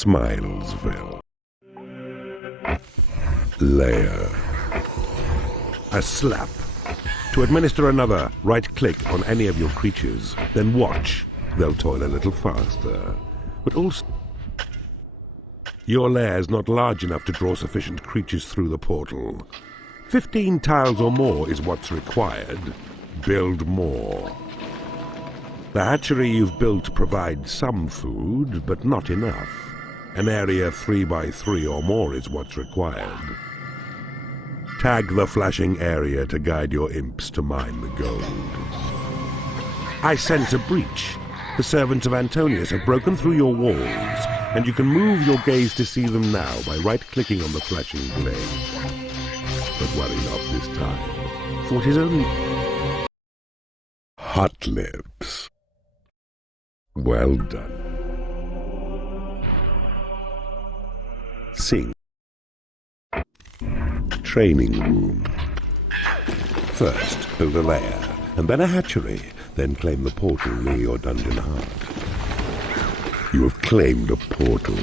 Smilesville. Layer. A slap. To administer another, right-click on any of your creatures, then watch. They'll toil a little faster. But also, your lair is not large enough to draw sufficient creatures through the portal. 15 tiles or more is what's required. Build more. The hatchery you've built provides some food, but not enough. An area 3 by 3 or more is what's required. Tag the flashing area to guide your imps to mine the gold. I sense a breach. The servants of Antonius have broken through your walls, and you can move your gaze to see them now by right-clicking on the flashing blade. But worry not this time, for it is only hot lips. Well done. Sing. Training room. First, build a lair, and then a hatchery, then claim the portal near your dungeon heart. You have claimed a portal.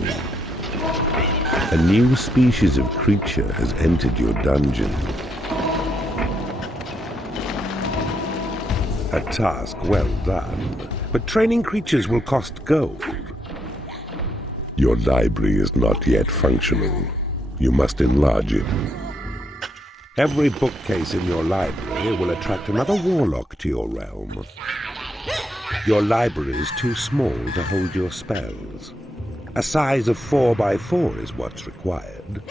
A new species of creature has entered your dungeon. A task well done, but training creatures will cost gold. Your library is not yet functional. You must enlarge it. Every bookcase in your library will attract another warlock to your realm. Your library is too small to hold your spells. A size of 4 by 4 is what's required.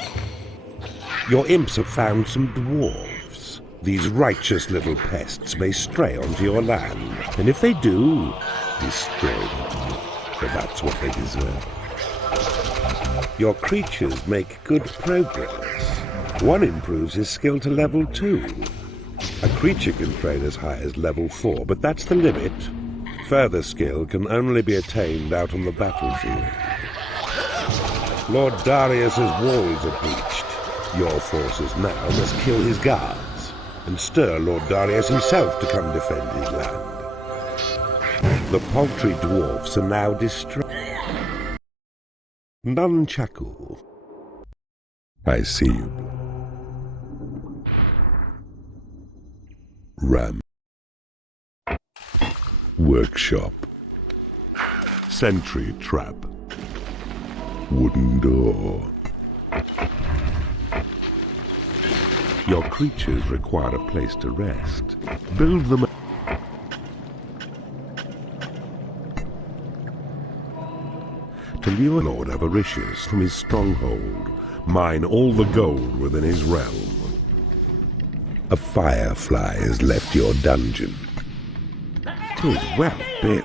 Your imps have found some dwarves. These righteous little pests may stray onto your land, and if they do, destroy them, for that's what they deserve. Your creatures make good progress. One improves his skill to level 2. A creature can train as high as level 4, but that's the limit. Further skill can only be attained out on the battlefield. Lord Darius's walls are breached. Your forces now must kill his guards, and stir Lord Darius himself to come defend his land. The paltry dwarfs are now destroyed. Nunchaku. I see you. Ram. Workshop. Sentry trap. Wooden door. Your creatures require a place to rest. Build them. To lure Lord Avaricious from his stronghold, mine all the gold within his realm. A firefly has left your dungeon. 'Tis well built.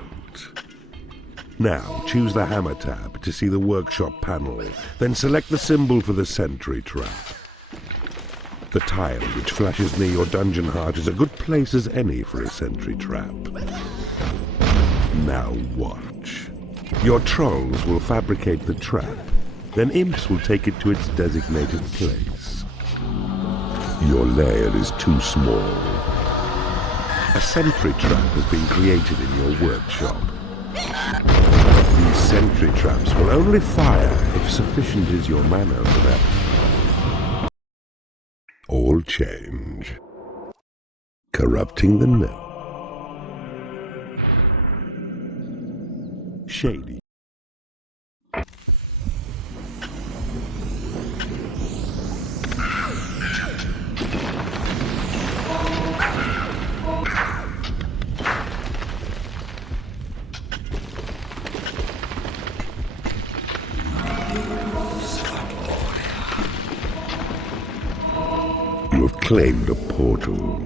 Now choose the hammer tab to see the workshop panel, then select the symbol for the sentry trap. The tile which flashes near your dungeon heart is a good place as any for a sentry trap. Now watch. Your trolls will fabricate the trap, then imps will take it to its designated place. Your lair is too small. A sentry trap has been created in your workshop. These sentry traps will only fire if sufficient is your mana for them. All change. Corrupting the net. Shady. You have claimed a portal.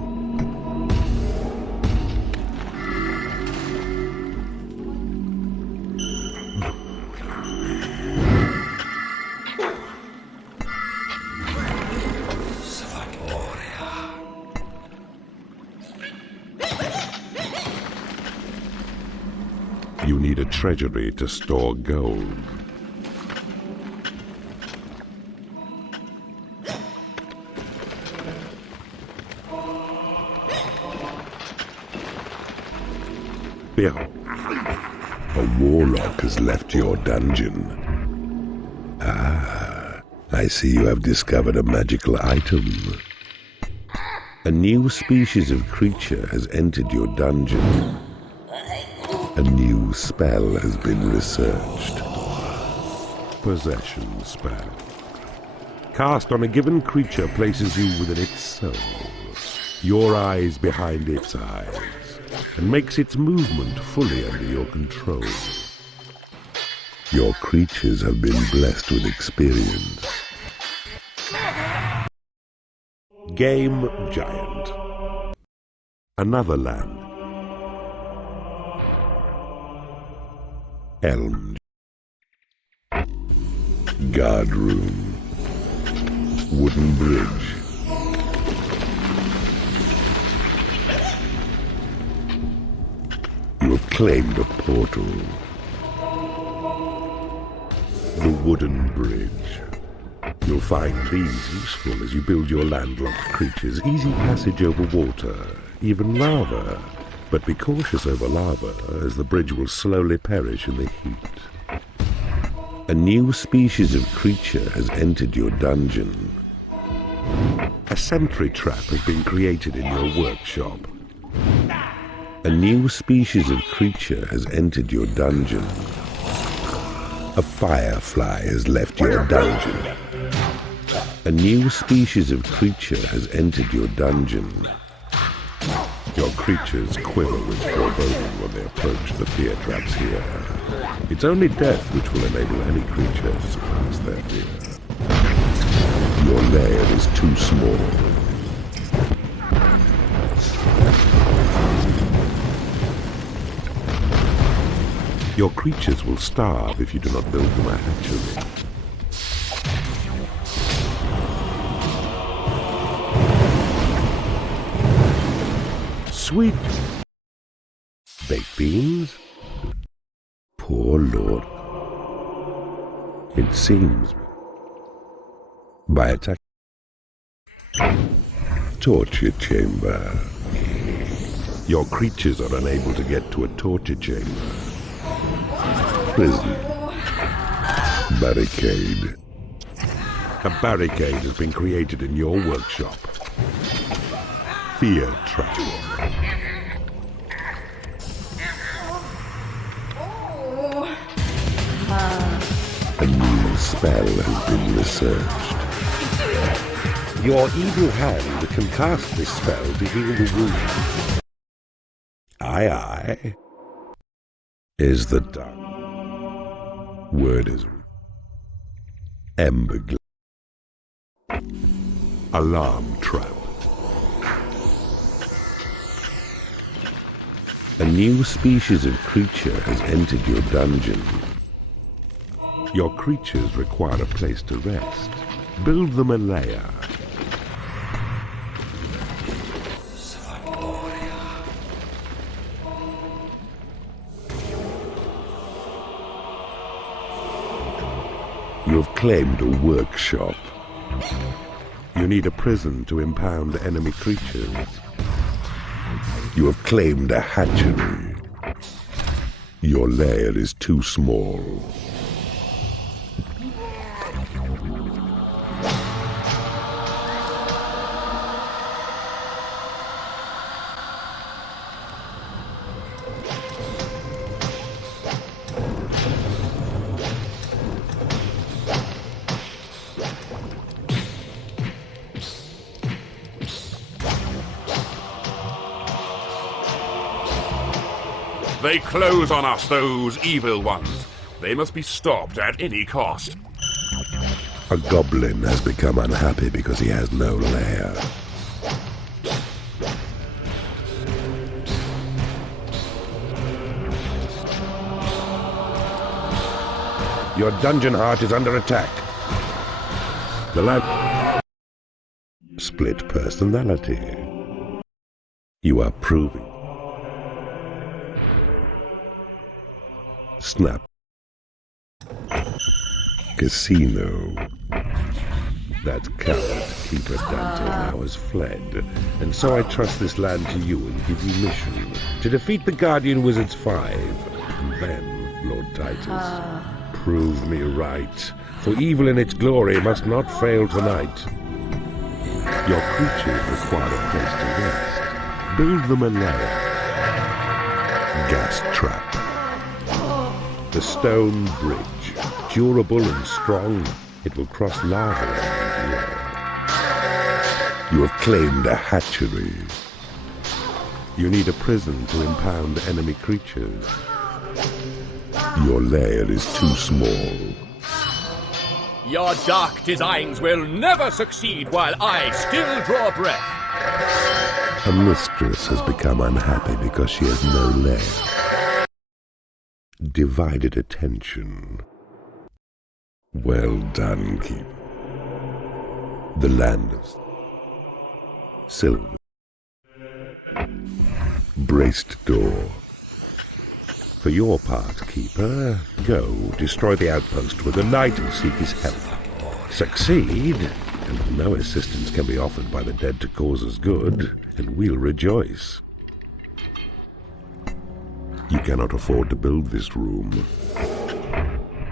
You need a treasury to store gold. Behold, a warlock has left your dungeon. I see you have discovered a magical item. A new species of creature has entered your dungeon. A new spell has been researched. Possession spell. Cast on a given creature places you within its soul, your eyes behind its eyes, and makes its movement fully under your control. Your creatures have been blessed with experience. Game Giant. Another land. Elm. Guard room. Wooden bridge. You have claimed a portal. The wooden bridge. You'll find these useful as you build your landlocked creatures. Easy passage over water, even lava. But be cautious over lava, as the bridge will slowly perish in the heat. A new species of creature has entered your dungeon. A sentry trap has been created in your workshop. A new species of creature has entered your dungeon. A firefly has left your dungeon. A new species of creature has entered your dungeon. Your creatures quiver with foreboding when they approach the fear traps here. It's only death which will enable any creature to surpass their fear. Your lair is too small. Your creatures will starve if you do not build them a hatchery. Sweet baked beans? Poor Lord. It seems. By attack. Torture chamber. Your creatures are unable to get to a torture chamber. Prison. Barricade. A barricade has been created in your workshop. Fear trap. A new spell has been researched. Your evil hand can cast this spell to heal the wound. Aye, aye. Is the done. Wordism. Ember alarm trap. A new species of creature has entered your dungeon. Your creatures require a place to rest. Build them a lair. You have claimed a workshop. You need a prison to impound enemy creatures. You have claimed a hatchery. Your lair is too small. They close on us, those evil ones. They must be stopped at any cost. A goblin has become unhappy because he has no lair. Your dungeon heart is under attack. The lad... Split personality. You are proving. Snap. Casino. That coward keeper Dante now has fled, and so I trust this land to you and give you mission to defeat the Guardian Wizards 5, and then, Lord Titus, prove me right, for evil in its glory must not fail tonight. Your creatures require a place to rest. Build them a lair. Gas trap. The stone bridge, durable and strong, it will cross lava and endure. You have claimed a hatchery. You need a prison to impound enemy creatures. Your lair is too small. Your dark designs will never succeed while I still draw breath. A mistress has become unhappy because she has no lair. Divided attention. Well done, Keeper. The land of silver. Braced door. For your part, Keeper, go, destroy the outpost with the knight and seek his help. Succeed, and no assistance can be offered by the dead to cause us good, and we'll rejoice. You cannot afford to build this room.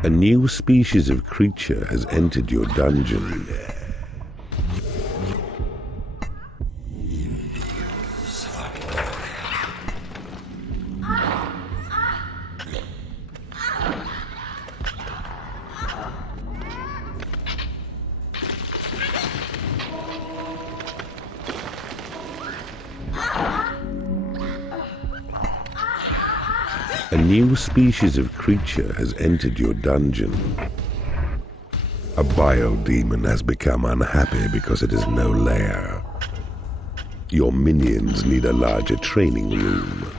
A new species of creature has entered your dungeon. A new species of creature has entered your dungeon. A biodemon has become unhappy because it has no lair. Your minions need a larger training room.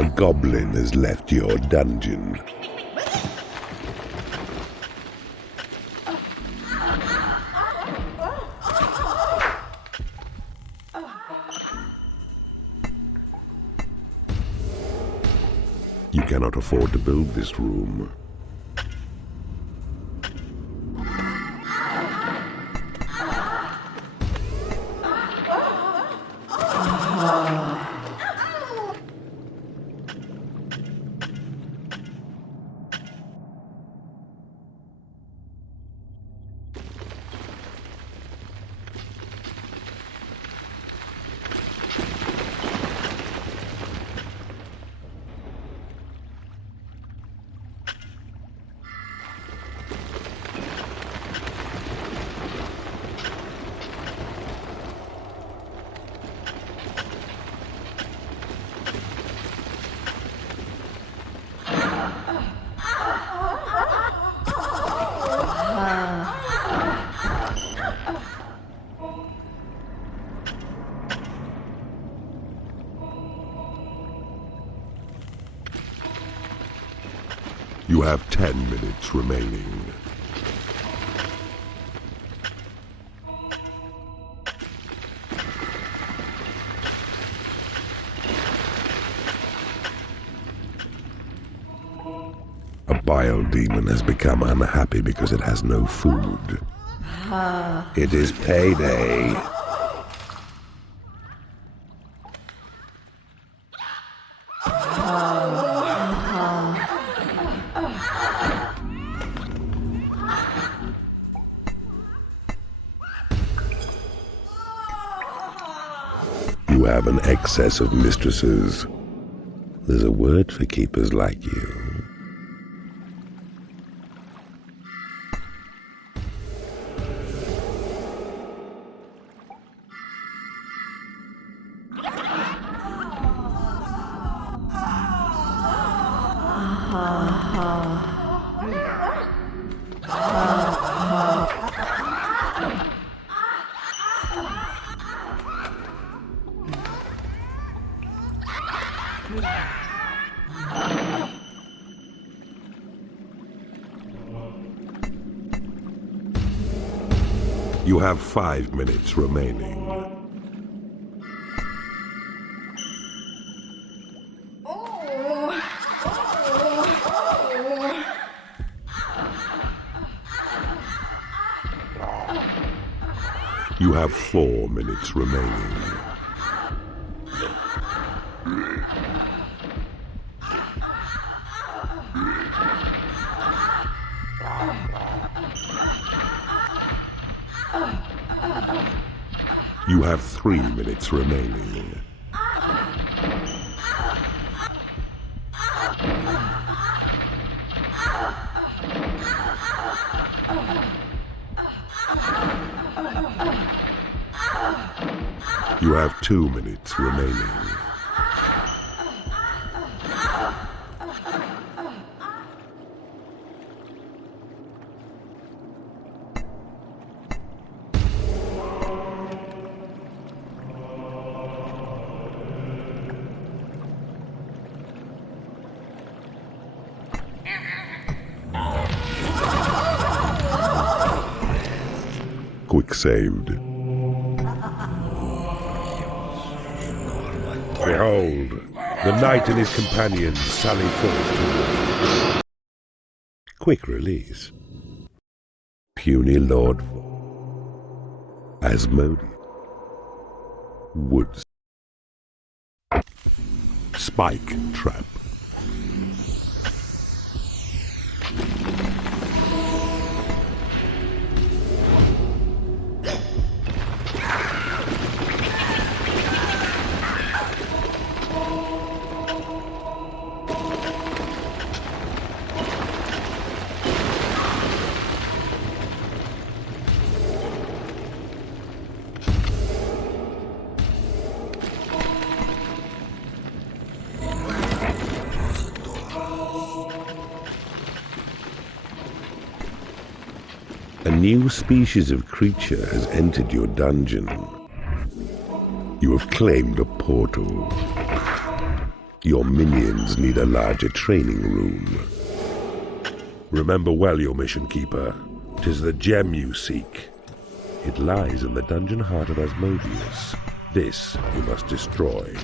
A goblin has left your dungeon. You cannot afford to build this room. You have 10 minutes remaining. A biodemon has become unhappy because it has no food. It is payday. You have an excess of mistresses. There's a word for keepers like you. You have 5 minutes remaining. You have 4 minutes remaining. You have 3 minutes remaining. You have 2 minutes remaining. Quick saved. Behold, the knight and his companions sally forth towards. Quick release. Puny Lord Asmodeus. Woods. Spike trap. A new species of creature has entered your dungeon. You have claimed a portal. Your minions need a larger training room. Remember well your mission, Keeper. 'Tis the gem you seek. It lies in the dungeon heart of Asmodeus. This you must destroy.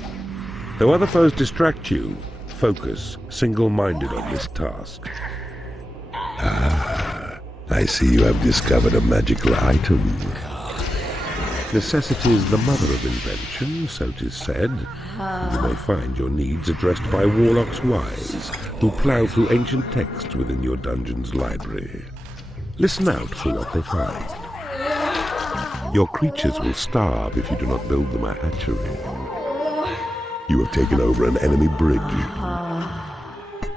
Though other foes distract you, focus single-minded on this task. I see you have discovered a magical item. Necessity is the mother of invention, so 'tis said. You may find your needs addressed by warlocks wise, who plough through ancient texts within your dungeon's library. Listen out for what they find. Your creatures will starve if you do not build them a hatchery. You have taken over an enemy bridge.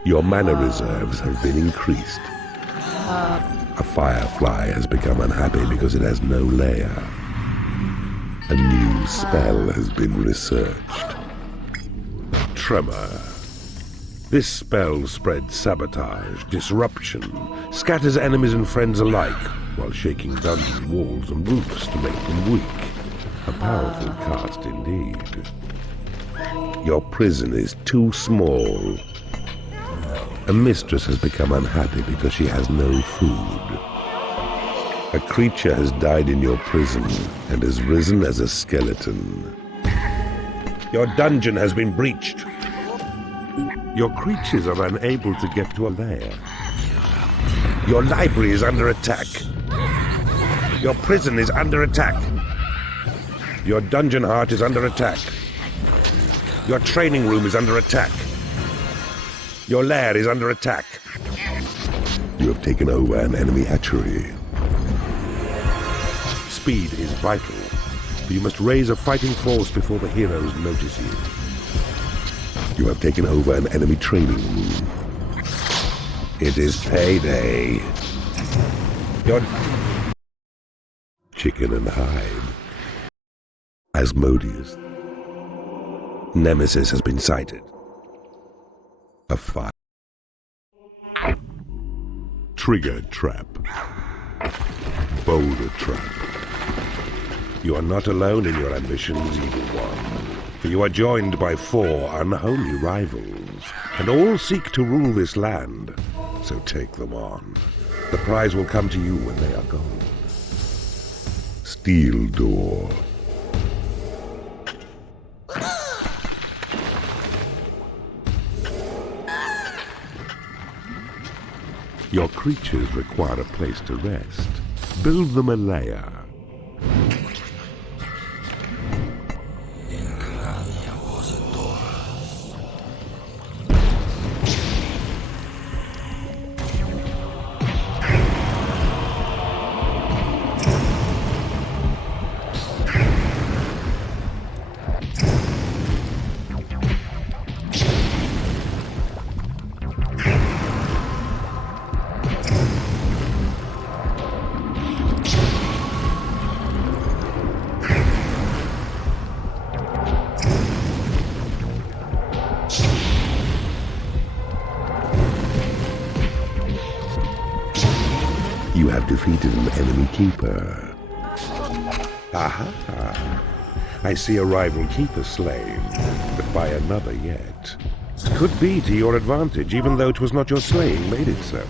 Your mana reserves have been increased. A firefly has become unhappy because it has no lair. A new spell has been researched. Tremor. This spell spreads sabotage, disruption, scatters enemies and friends alike, while shaking dungeon walls and roofs to make them weak. A powerful cast indeed. Your prison is too small. A mistress has become unhappy because she has no food. A creature has died in your prison and has risen as a skeleton. Your dungeon has been breached. Your creatures are unable to get to a lair. Your library is under attack. Your prison is under attack. Your dungeon heart is under attack. Your training room is under attack. Your lair is under attack. You have taken over an enemy hatchery. Speed is vital, but you must raise a fighting force before the heroes notice you. You have taken over an enemy training room. It is payday. Your chicken and hide. Asmodeus. Nemesis has been sighted. A fire. Trigger trap. Boulder trap. You are not alone in your ambitions, Evil One, for you are joined by 4 unholy rivals, and all seek to rule this land, so take them on. The prize will come to you when they are gone. Steel door. Your creatures require a place to rest. Build them a lair. You have defeated an enemy keeper. Aha! I see a rival keeper slain, but by another yet. Could be to your advantage, even though 'twas not your slaying made it so.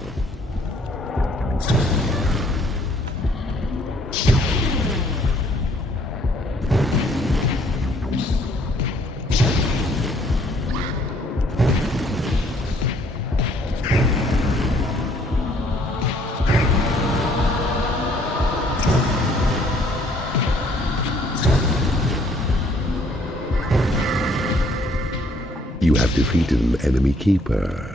You have defeated an enemy keeper.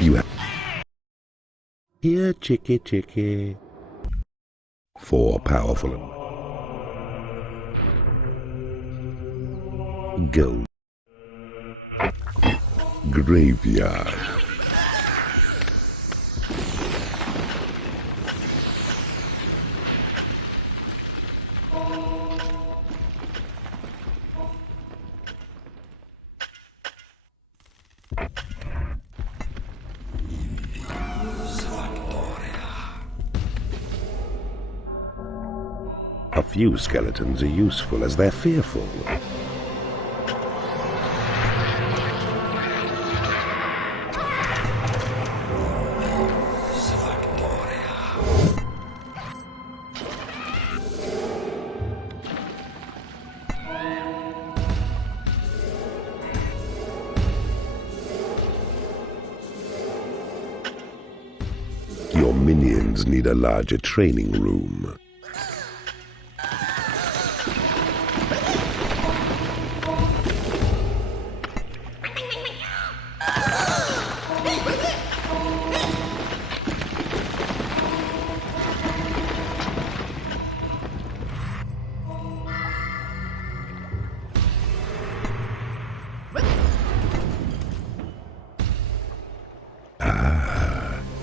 You have... Here, chickie, chickie. 4 powerful. Gold. Graveyard. A few skeletons are useful as they're fearful. Your minions need a larger training room.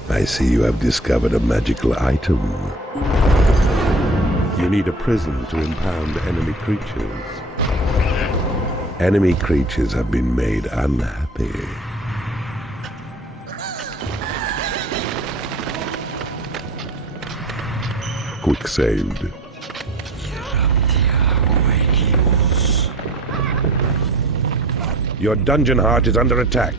I see you have discovered a magical item. You need a prison to impound enemy creatures. Enemy creatures have been made unhappy. Quicksaved. Your dungeon heart is under attack.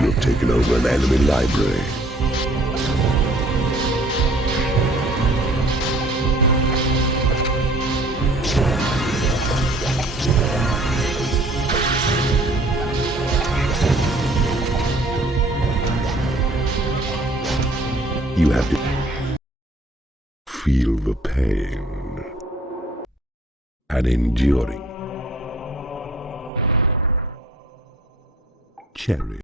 You've taken over an enemy library. You have to feel the pain and enduring. Cherry.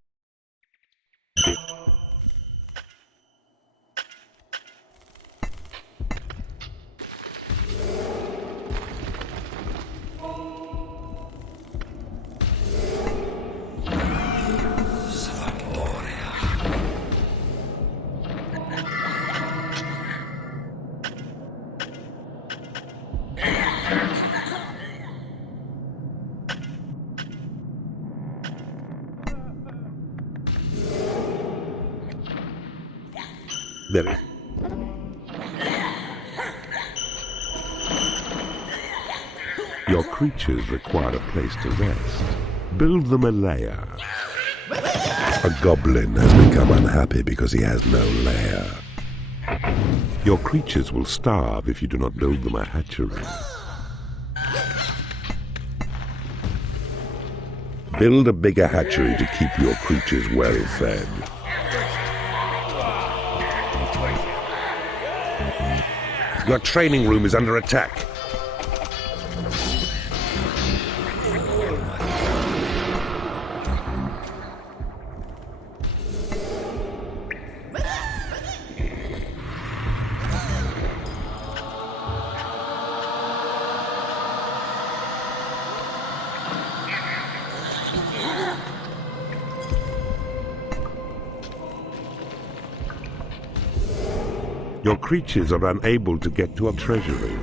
There. Your creatures require a place to rest. Build them a lair. A goblin has become unhappy because he has no lair. Your creatures will starve if you do not build them a hatchery. Build a bigger hatchery to keep your creatures well fed. Your training room is under attack. Your creatures are unable to get to a treasury.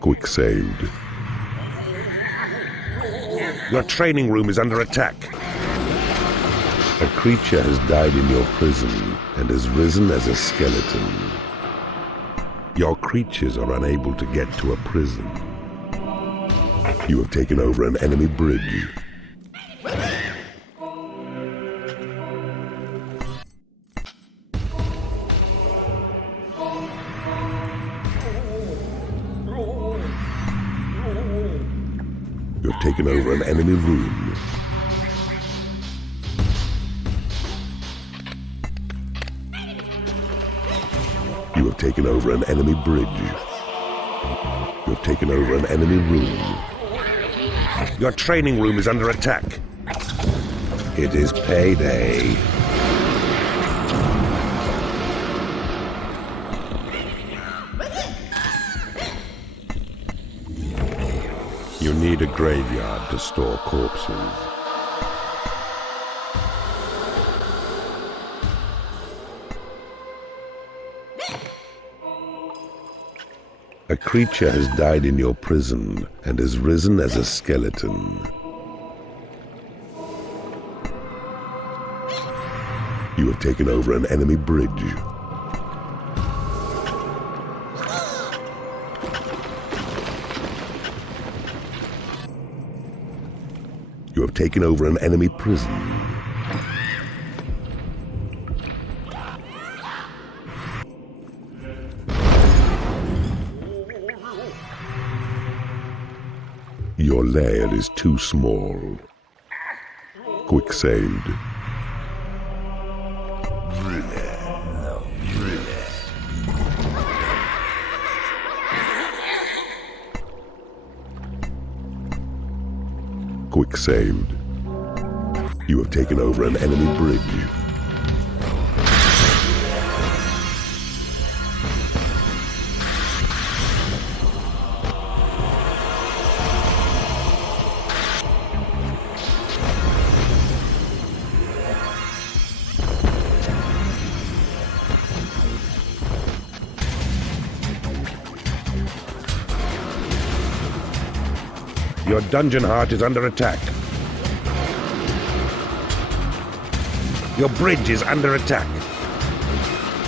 Quick saved. Your training room is under attack. A creature has died in your prison and has risen as a skeleton. Your creatures are unable to get to a prison. You have taken over an enemy bridge. You have taken over an enemy room. You have taken over an enemy bridge. You have taken over an enemy room. Your training room is under attack. It is payday. You need a graveyard to store corpses. A creature has died in your prison and has risen as a skeleton. You have taken over an enemy bridge. You have taken over an enemy prison. Your lair is too small. Quick saved. Quick saved. You have taken over an enemy bridge. Your dungeon heart is under attack. Your bridge is under attack.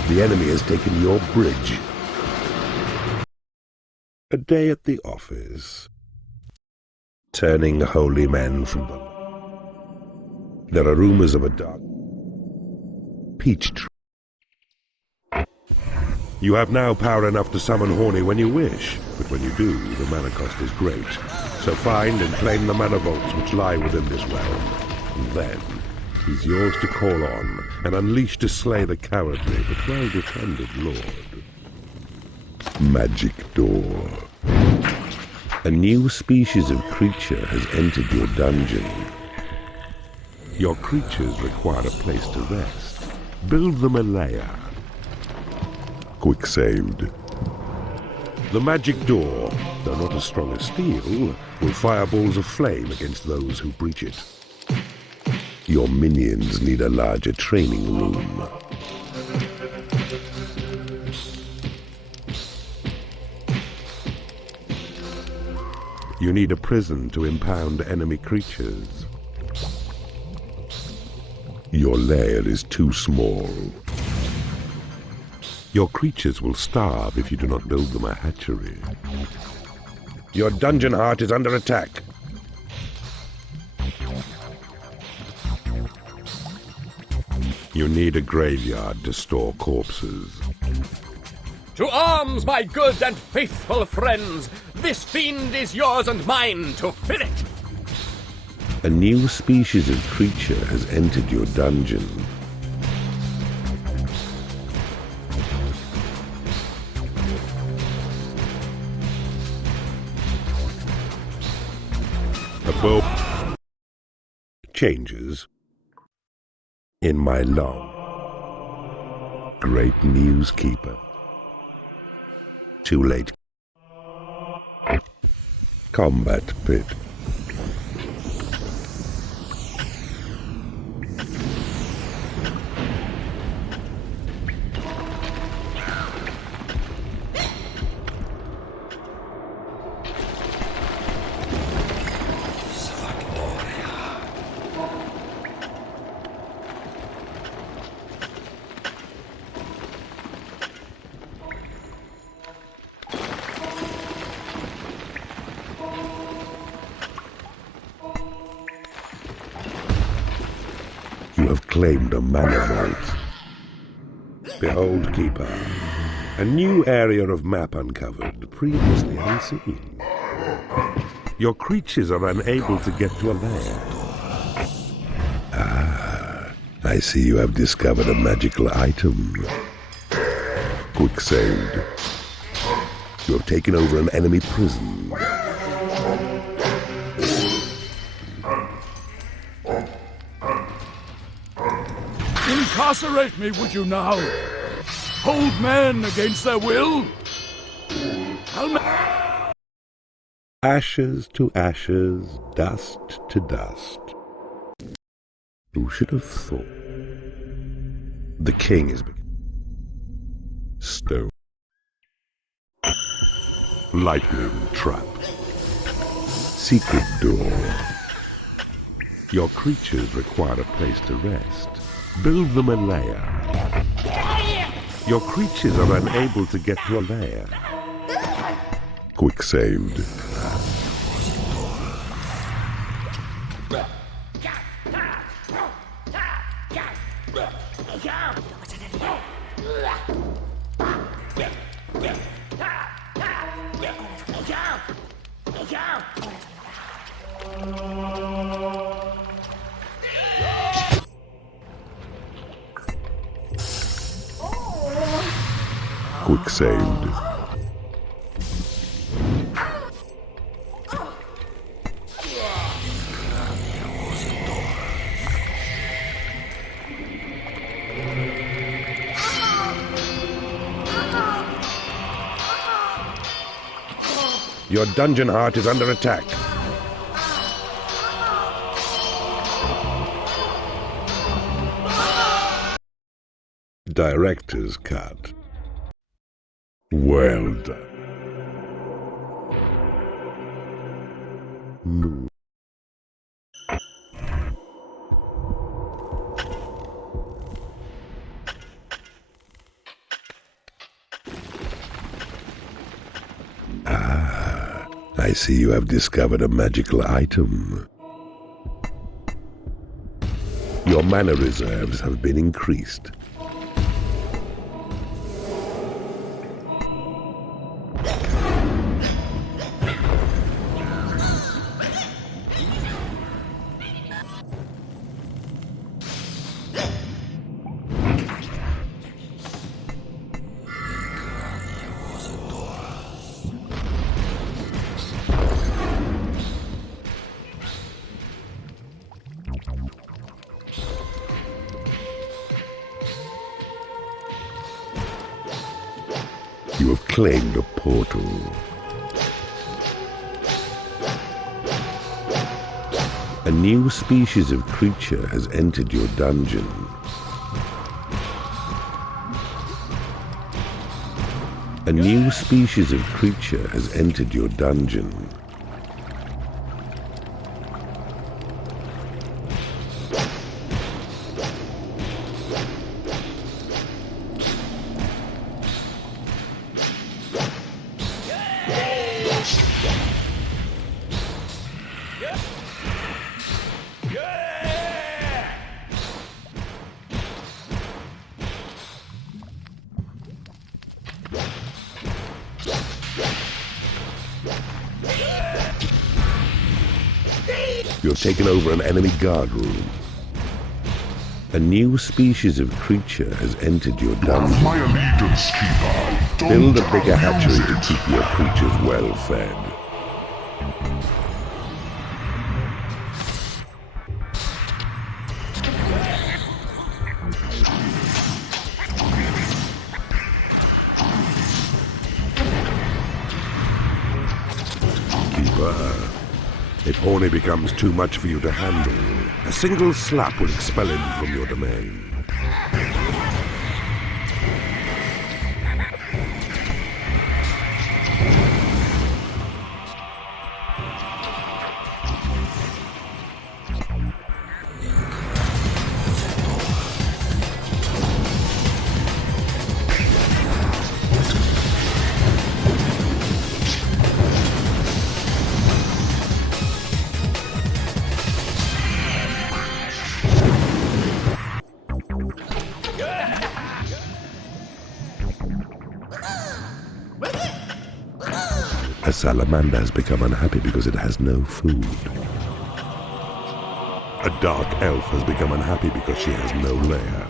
The enemy has taken your bridge. A day at the office. Turning holy men from the... There are rumors of a dark peach tree. You have now power enough to summon Horny when you wish, but when you do, the mana cost is great. So find and claim the mana vaults which lie within this realm. And then, he's yours to call on, and unleash to slay the cowardly but well-defended lord. Magic Door. A new species of creature has entered your dungeon. Your creatures require a place to rest. Build them a lair. Quick saved. The magic door, though not as strong as steel, will fire balls of flame against those who breach it. Your minions need a larger training room. You need a prison to impound enemy creatures. Your lair is too small. Your creatures will starve if you do not build them a hatchery. Your dungeon heart is under attack. You need a graveyard to store corpses. To arms, my good and faithful friends! This fiend is yours and mine to fill it! A new species of creature has entered your dungeon. Above changes in my log. Great news, keeper. Too late. Combat pit. You have claimed a mana vault. Behold, keeper, a new area of map uncovered, previously unseen. Your creatures are unable to get to a lair. Ah, I see you have discovered a magical item. Quicksand. You have taken over an enemy prison. Incarcerate me, would you now? Hold men against their will? Ashes to ashes, dust to dust. Who should have thought? The king is stone. Lightning trap. Secret door. Your creatures require a place to rest. Build them a lair. Your creatures are unable to get to a lair. Quicksand. Quicksand. Your dungeon heart is under attack. Director's cut. Well done. Move. Ah, I see you have discovered a magical item. Your mana reserves have been increased. You have claimed a portal. A new species of creature has entered your dungeon. A new species of creature has entered your dungeon. You're taken over an enemy guard room. A new species of creature has entered your dungeon. My allegiance, keeper. Build a bigger hatchery to keep your creatures well fed. Keeper, if Horny becomes too much for you to handle, a single slap will expel him from your domain. A salamander has become unhappy because it has no food. A dark elf has become unhappy because she has no lair.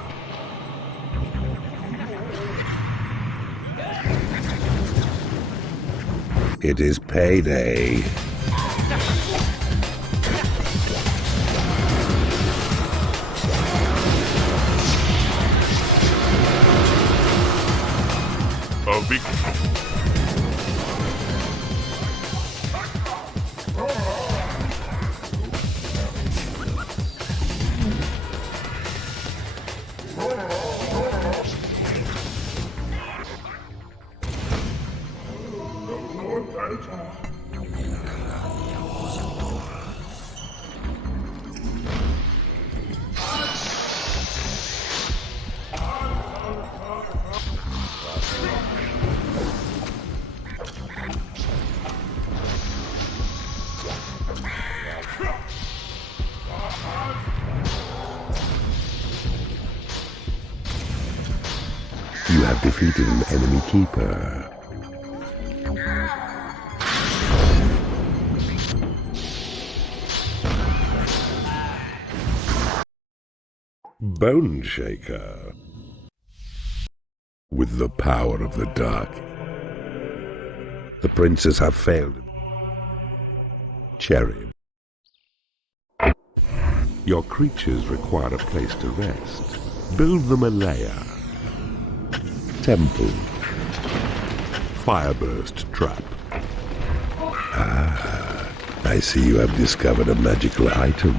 It is payday. Oh, big... You have defeated an enemy keeper. Bone Shaker. With the power of the dark, the princes have failed. Cherry. Your creatures require a place to rest. Build them a lair. Temple. Fireburst trap. Ah, I see you have discovered a magical item.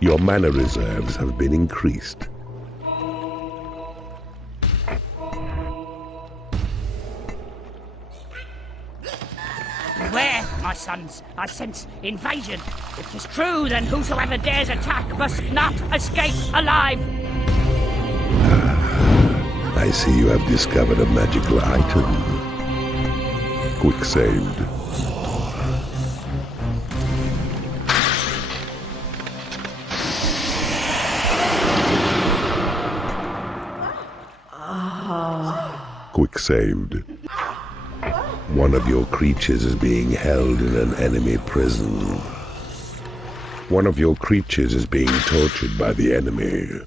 Your mana reserves have been increased. Beware, my sons. I sense invasion. If 'tis true, then whosoever dares attack must not escape alive. I see you have discovered a magical item. Quick saved. Quick saved. One of your creatures is being held in an enemy prison. One of your creatures is being tortured by the enemy.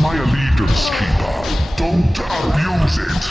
My allegiance, keeper. Don't abuse it.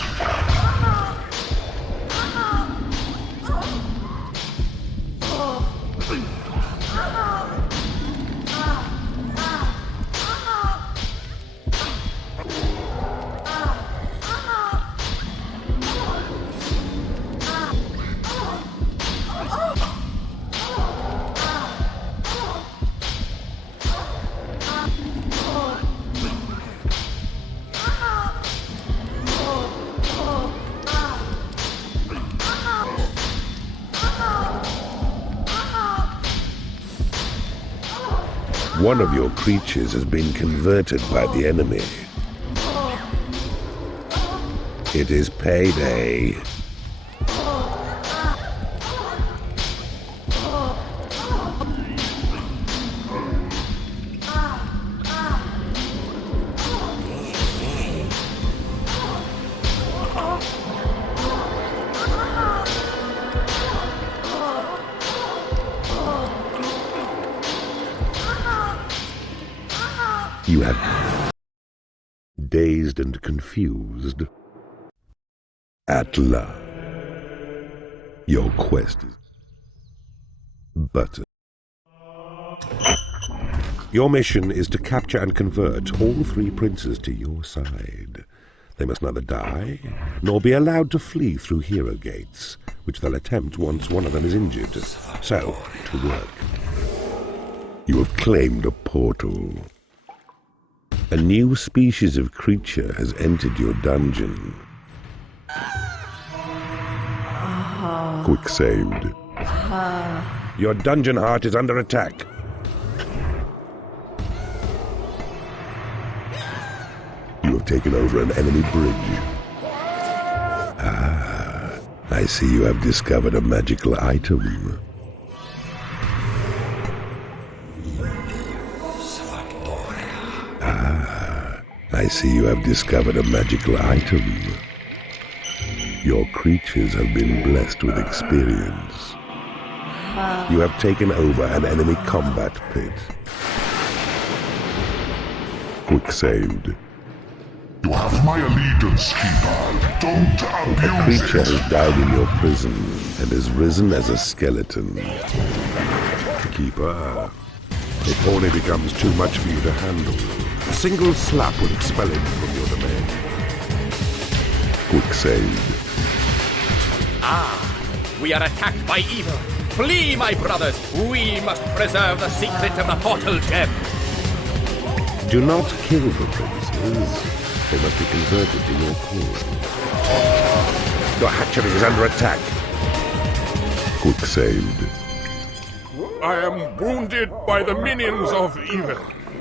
One of your creatures has been converted by the enemy. It is payday. You have dazed and confused. At last, your quest is buttered. Your mission is to capture and convert all 3 princes to your side. They must neither die, nor be allowed to flee through hero gates, which they'll attempt once one of them is injured. So, to work. You have claimed a portal. A new species of creature has entered your dungeon. Quick saved. Your dungeon heart is under attack. You have taken over an enemy bridge. Ah, I see you have discovered a magical item. I see you have discovered a magical item. Your creatures have been blessed with experience. You have taken over an enemy combat pit. Quick saved. You have my allegiance, Keeper. Don't A abuse creature it. has died in your prison and has risen as a skeleton. Keeper, it only becomes too much for you to handle. A single slap will expel him from your domain. Quick saved. We are attacked by evil. Flee, my brothers. We must preserve the secret of the portal gem. Do not kill the princes. They must be converted to your cause. Your hatchery is under attack. Quick saved. I am wounded by the minions of evil.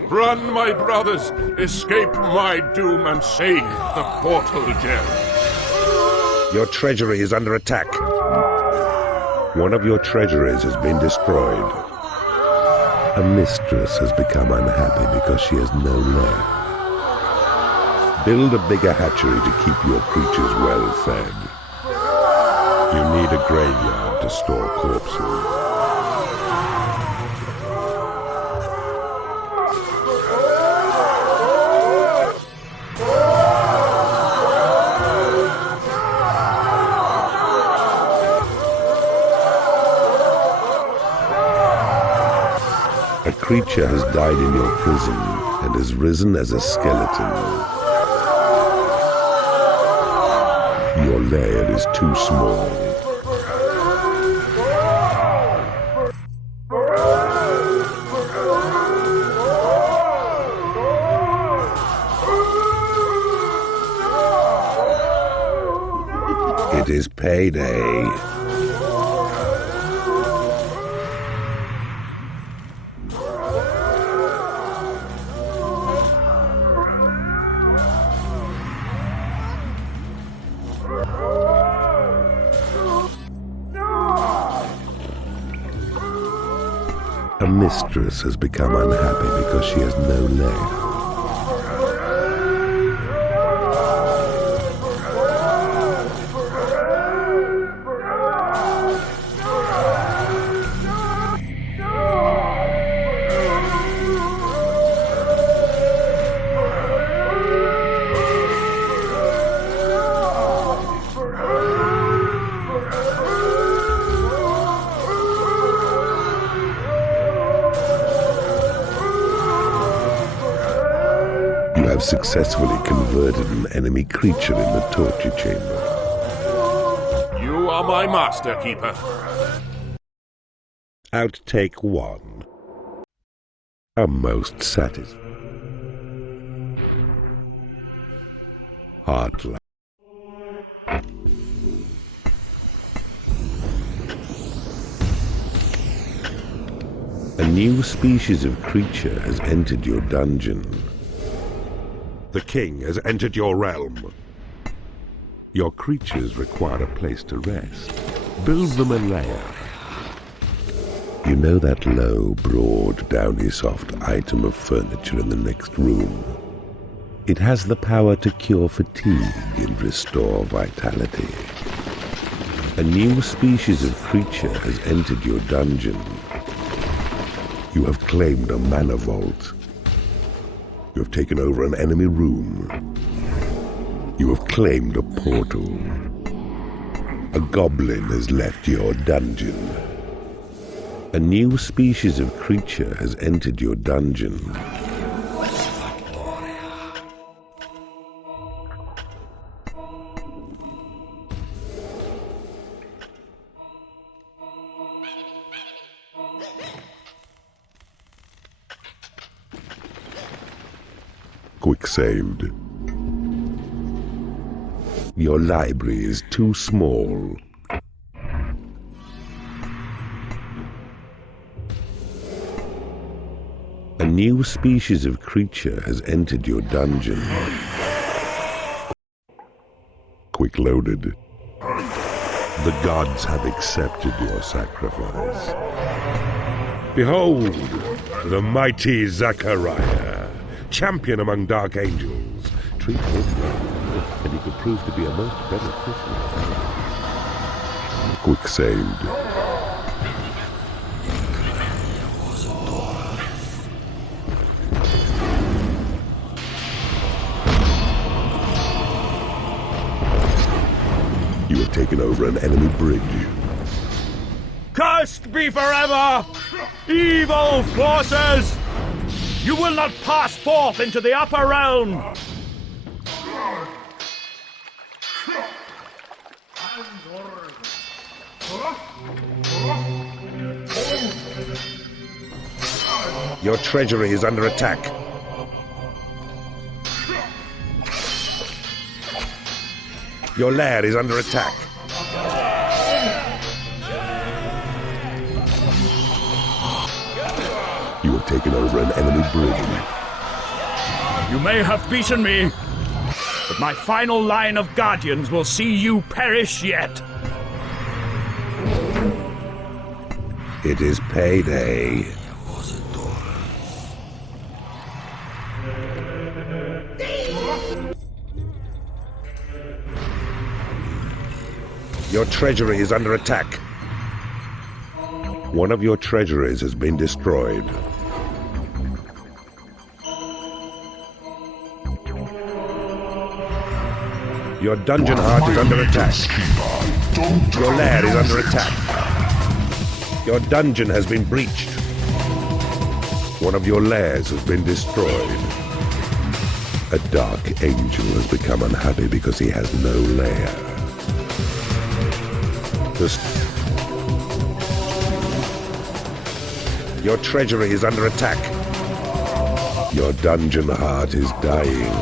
Run, my brothers, escape my doom and save the portal gem. Your treasury is under attack. One of your treasuries has been destroyed. A mistress has become unhappy because she has no lair. Build a bigger hatchery to keep your creatures well fed. You need a graveyard to store corpses. A creature has died in your prison and has risen as a skeleton. Your lair is too small. It is payday. A mistress has become unhappy because she has no lair. Have successfully converted an enemy creature in the torture chamber. You are my master, Keeper. Outtake 1. A most satisfying. Heartland. A A new species of creature has entered your dungeon. The king has entered your realm. Your creatures require a place to rest. Build them a lair. You know that low, broad, downy, soft item of furniture in the next room? It has the power to cure fatigue and restore vitality. A new species of creature has entered your dungeon. You have claimed a mana vault. You have taken over an enemy room. You have claimed a portal. A goblin has left your dungeon. A new species of creature has entered your dungeon. Quick saved. Your library is too small. A new species of creature has entered your dungeon. Quick loaded. The gods have accepted your sacrifice. Behold, the mighty Zachariah, champion among dark angels. Treat him well, and he could prove to be a most beneficial. Quick saved. You have taken over an enemy bridge. Cursed be forever, evil forces! You will not pass forth into the upper realm! Your treasury is under attack. Your lair is under attack. You have taken over an enemy bridge. You may have beaten me, but my final line of guardians will see you perish yet. It is payday. Your treasury is under attack. One of your treasuries has been destroyed. Your dungeon heart is under attack. Your lair is under attack. Your dungeon has been breached. One of your lairs has been destroyed. A dark angel has become unhappy because he has no lair. Your treasury is under attack. Your dungeon heart is dying.